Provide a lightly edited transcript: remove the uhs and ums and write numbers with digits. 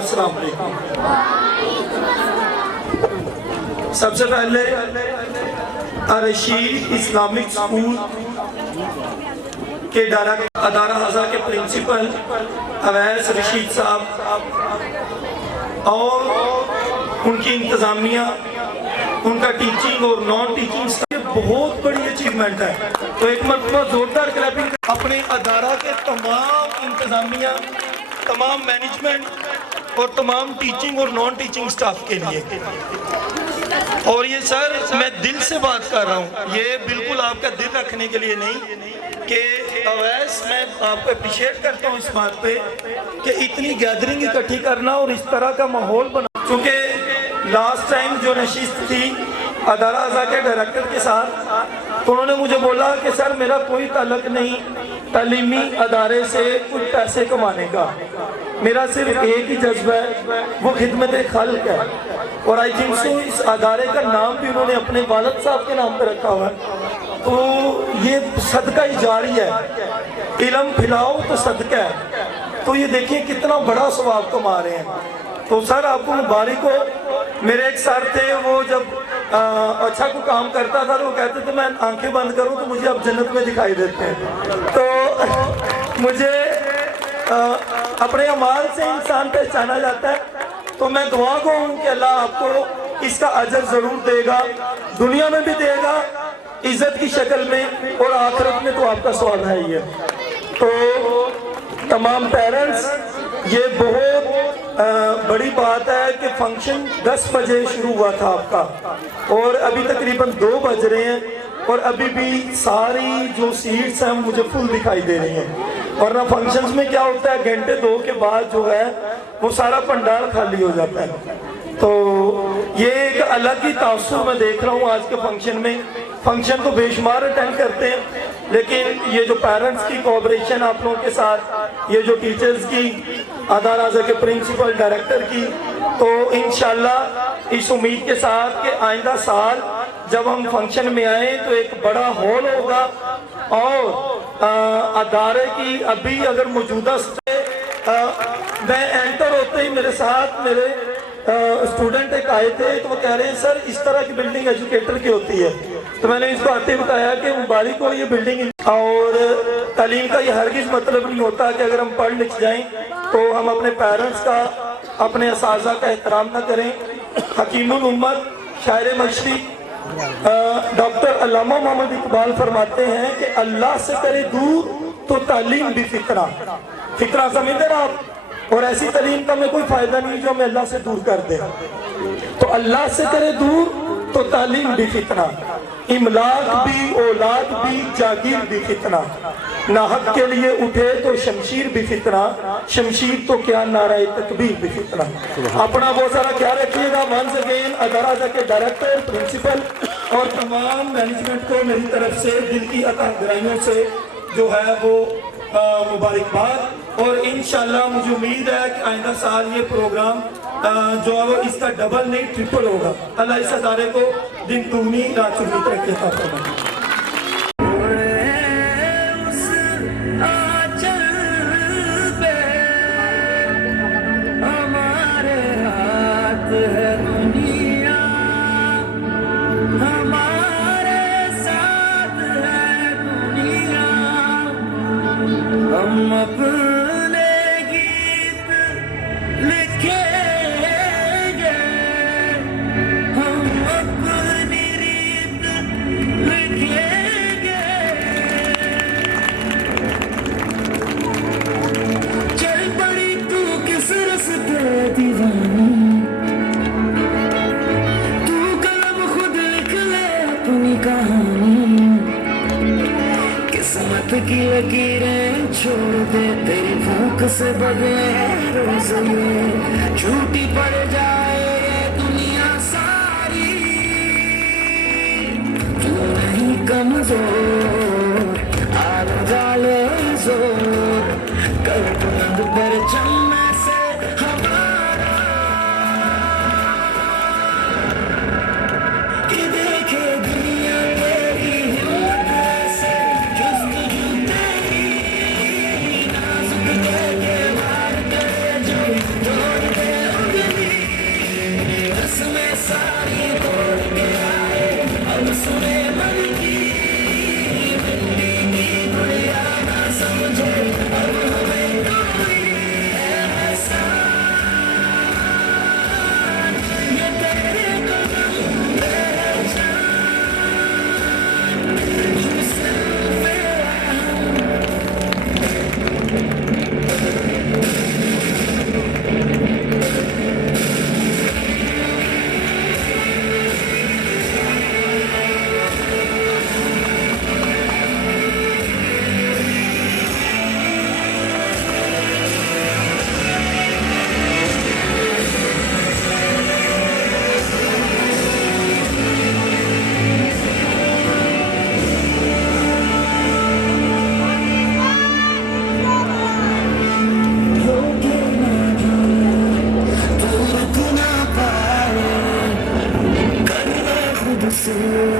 अस्सलाम वालेकुम। सबसे पहले रशीद इस्लामिक स्कूल के डायरेक्टर अदारा हज़ा के प्रिंसिपल अवैस रशीद साहब और उनकी इंतज़ामिया, उनका टीचिंग और नॉन टीचिंग स्टाफ बहुत बड़ी अचीवमेंट है। तो एक मरतबा जोरदार क्लैपिंग अपने अदारा के तमाम इंतज़ामिया, तमाम मैनेजमेंट और तमाम टीचिंग और नॉन टीचिंग स्टाफ के लिए। और ये सर मैं दिल से बात कर रहा हूँ, ये बिल्कुल आपका दिल रखने के लिए नहीं कि अवैस, मैं आपको अप्रिशिएट करता हूँ इस बात पे कि इतनी गैदरिंग इकट्ठी करना और इस तरह का माहौल बना। क्योंकि लास्ट टाइम जो नशिस्त थी अदारा हज़ा के डायरेक्टर के साथ, तो उन्होंने मुझे बोला कि सर मेरा कोई ताल्लुक नहीं तालीमी अदारे से कुछ पैसे कमाने का, मेरा सिर्फ एक ही जज्बा है, वो खिदमत खल्क है। और आई थिंक सो इस अदारे का नाम भी उन्होंने अपने वालिद साहब के नाम पर रखा हुआ है। तो ये सदका ही जारी है, इल्म फैलाओ तो सदका है। तो ये देखिए कितना बड़ा सवाब कमा रहे हैं। तो सर आपको मुबारक हो। मेरे एक सर थे, वो जब अच्छा को काम करता था तो वो कहते थे मैं आंखें बंद करूं तो मुझे अब जन्नत में दिखाई देते हैं। तो मुझे अपने अमाल से इंसान पहचाना जाता है। तो मैं दुआ कहूँ कि अल्लाह आपको इसका अजर ज़रूर देगा, दुनिया में भी देगा इज्जत की शक्ल में, और आखिरत में तो आपका सवाल है ही है। तो तमाम पेरेंट्स, ये बहुत बड़ी बात है कि फंक्शन 10 बजे शुरू हुआ था आपका और अभी तकरीबन 2 बज रहे हैं और अभी भी सारी जो सीट्स हैं मुझे फुल दिखाई दे रही हैं। और ना फंक्शंस में क्या होता है, घंटे 2 के बाद जो है वो सारा पंडाल खाली हो जाता है। तो ये एक अलग ही तासुर मैं देख रहा हूँ आज के फंक्शन में। फंक्शन तो बेशुमार अटेंड करते हैं, लेकिन ये जो पेरेंट्स की कोऑपरेशन आप लोगों के साथ, ये जो टीचर्स की, अदारा हज़ा के प्रिंसिपल डायरेक्टर की, तो इंशाल्लाह इस उम्मीद के साथ कि आइंदा साल जब हम फंक्शन में आए तो एक बड़ा हॉल होगा और अदारे की अभी अगर मौजूदा मैं एंटर होते ही मेरे साथ मेरे स्टूडेंट एक आए थे, तो वो कह रहे हैं सर इस तरह की बिल्डिंग एजुकेटर की होती है। तो मैंने इस बात से बताया कि मुबारक हो ये बिल्डिंग। और तालीम का ये हरगिज़ मतलब नहीं होता कि अगर हम पढ़ लिख जाएं तो हम अपने पेरेंट्स का, अपने असाज़ा का एहतराम न करें। हकीमुल उम्मत शायर मशरी डॉक्टर अल्लामा मोहम्मद इकबाल फरमाते हैं कि अल्लाह से करे दूर तो तालीम भी फिक्रा। फिक्रा समझते ना आप? और ऐसी तालीम का हमें कोई फायदा नहीं जो हमें अल्लाह से दूर कर दे। तो अल्लाह से करे दूर तो तालीम भी फितना, इमलाक भी, औलाद भी, जागीर भी फितना। नाहक के लिए उठे तो शमशीर भी फितना, शमशीर तो क्या नाराए तकबीर भी फितना। अपना बहुत सारा ख्याल रखिएगा। वंस अगेन अदारा हज़ा के डायरेक्टर, प्रिंसिपल और तमाम मैनेजमेंट को मेरी तरफ से दिल की अतहगराइयों से जो है वो मुबारकबाद। और इंशाल्लाह मुझे उम्मीद है कि आइंदा साल ये प्रोग्राम जो है वो इसका डबल नहीं ट्रिपल होगा। अल्लाह इस अदारे को दिन दुगनी रात चौगुनी तरक्की अता फरमाए। किस्मत की लकीरें छोड़ दे, तेरी भूख से बगैर रोज़ में झूठी पड़ जाए ये दुनिया सारी। तू नहीं कमजोर, आग डाले जोर, कर बुलंद परचम में से हमारा कि देखे दुनिया तेरी हिम्मत से, जुस्तजू तेरी नाजुक के मार करे जो तोड़ दे ये